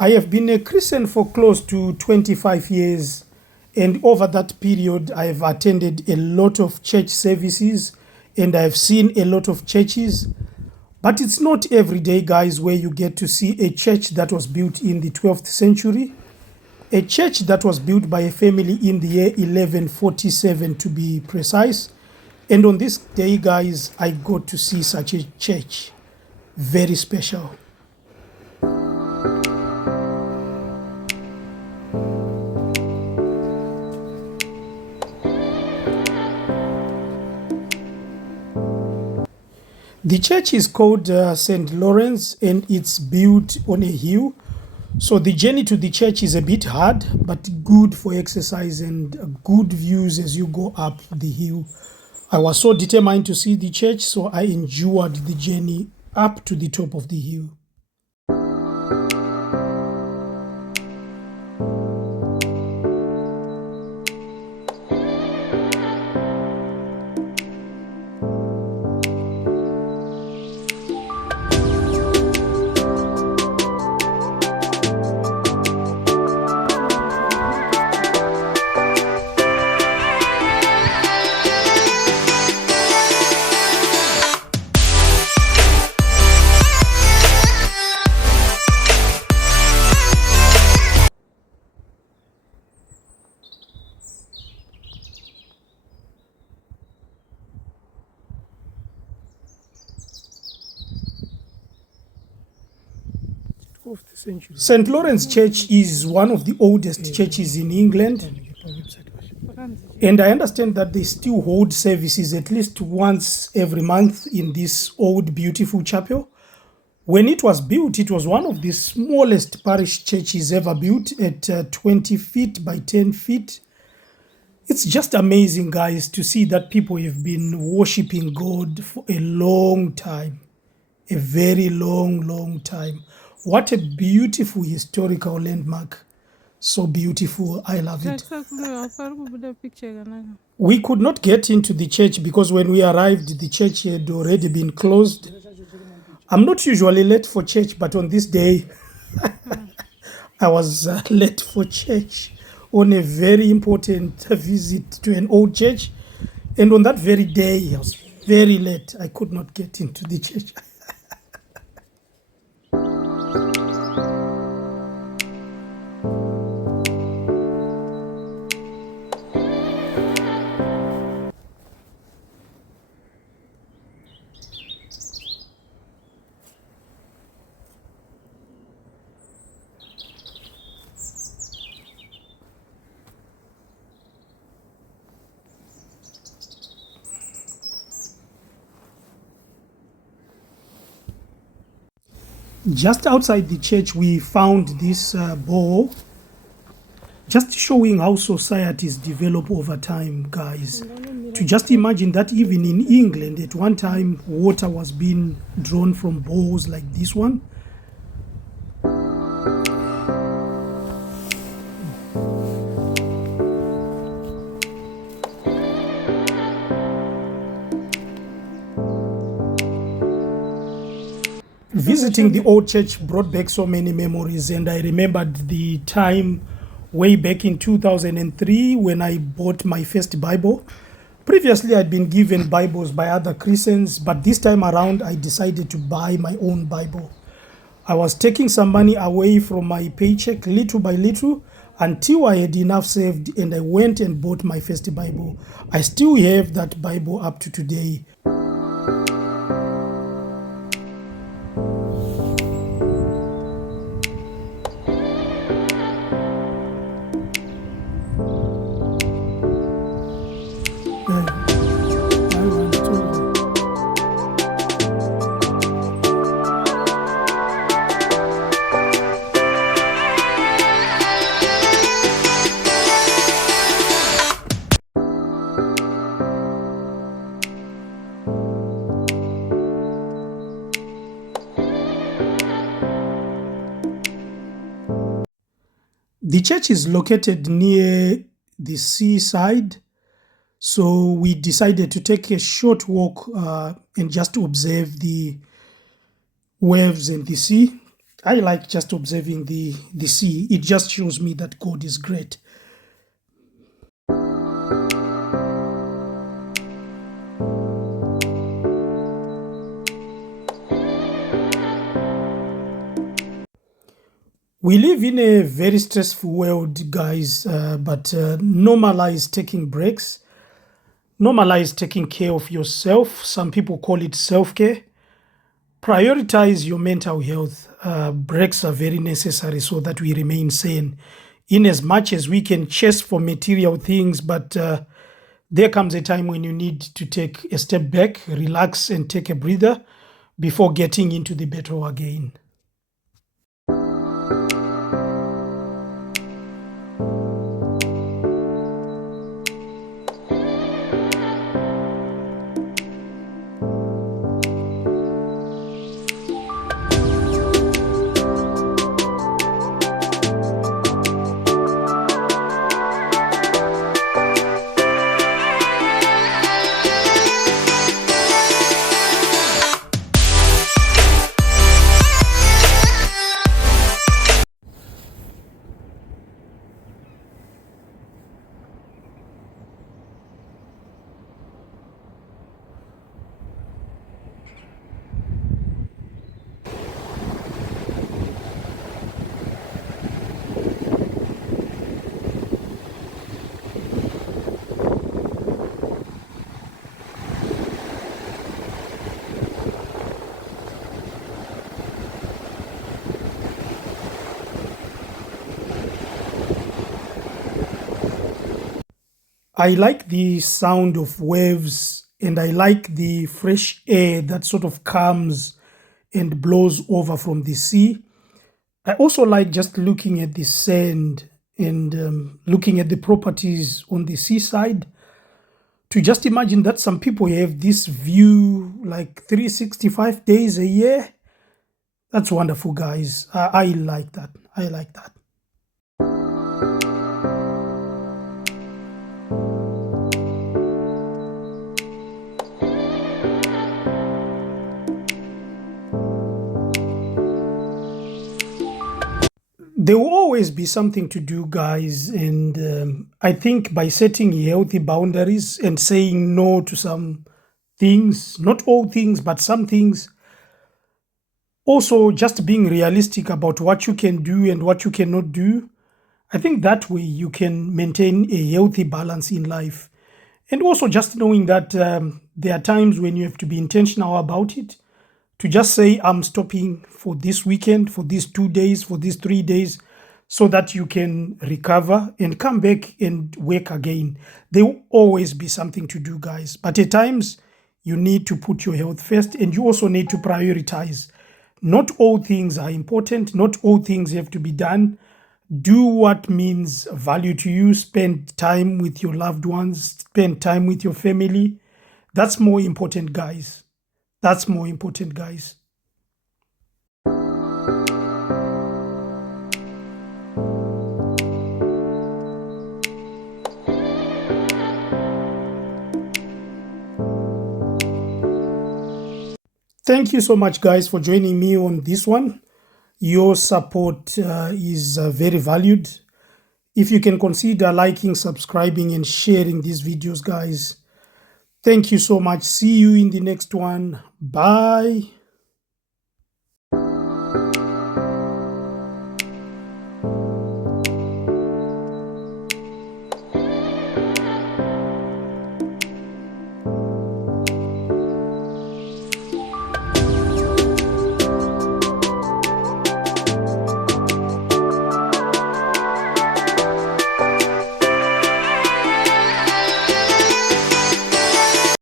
I have been a Christian for close to 25 years, and over that period, I have attended a lot of church services and I have seen a lot of churches. But it's not every day, guys, where you get to see a church that was built in the 12th century, a church that was built by a family in the year 1147 to be precise. And on this day, guys, I got to see such a church. Very special. The church is called St. Lawrence, and it's built on a hill. So the journey to the church is a bit hard, but good for exercise and good views as you go up the hill. I was so determined to see the church, so I endured the journey up to the top of the hill. St. Lawrence Church is one of the oldest churches in England, and I understand that they still hold services at least once every month in this old, beautiful chapel. When it was built, it was one of the smallest parish churches ever built at 20 feet by 10 feet. It's just amazing, guys, to see that people have been worshiping God for a long time, a very long time. What a beautiful historical landmark. So beautiful. I love it. We could not get into the church because when we arrived, the church had already been closed. I'm not usually late for church, but on this day, I was late for church on a very important visit to an old church. And on that very day, I was very late. I could not get into the church. Just outside the church, we found this bowl, just showing how societies develop over time, guys. To just imagine that even in England, at one time, water was being drawn from bowls like this one. Visiting the old church brought back so many memories, and I remembered the time way back in 2003 when I bought my first Bible. Previously, I'd been given Bibles by other Christians, but this time around, I decided to buy my own Bible. I was taking some money away from my paycheck little by little until I had enough saved, and I went and bought my first Bible. I still have that Bible up to today. The church is located near the seaside, so we decided to take a short walk and just observe the waves and the sea. I like just observing the sea. It just shows me that God is great. We live in a very stressful world, guys, but normalize taking breaks, normalize taking care of yourself. Some people call it self-care. Prioritize your mental health. Breaks are very necessary so that we remain sane. In as much as we can chase for material things, but there comes a time when you need to take a step back, relax, and take a breather before getting into the battle again. I like the sound of waves and I like the fresh air that sort of comes and blows over from the sea. I also like just looking at the sand and looking at the properties on the seaside. To just imagine that some people have this view like 365 days a year. That's wonderful, guys. I like that. I like that. There will always be something to do, guys. And I think by setting healthy boundaries and saying no to some things, not all things, but some things, also just being realistic about what you can do and what you cannot do, I think that way you can maintain a healthy balance in life. And also just knowing that there are times when you have to be intentional about it, to just say, I'm stopping for this weekend, for these 2 days, for these 3 days, so that you can recover and come back and work again. There will always be something to do, guys. But at times, you need to put your health first and you also need to prioritize. Not all things are important. Not all things have to be done. Do what means value to you. Spend time with your loved ones. Spend time with your family. That's more important, guys. That's more important, guys. Thank you so much, guys, for joining me on this one. Your support is very valued. If you can consider liking, subscribing, and sharing these videos, guys. Thank you so much. See you in the next one. Bye.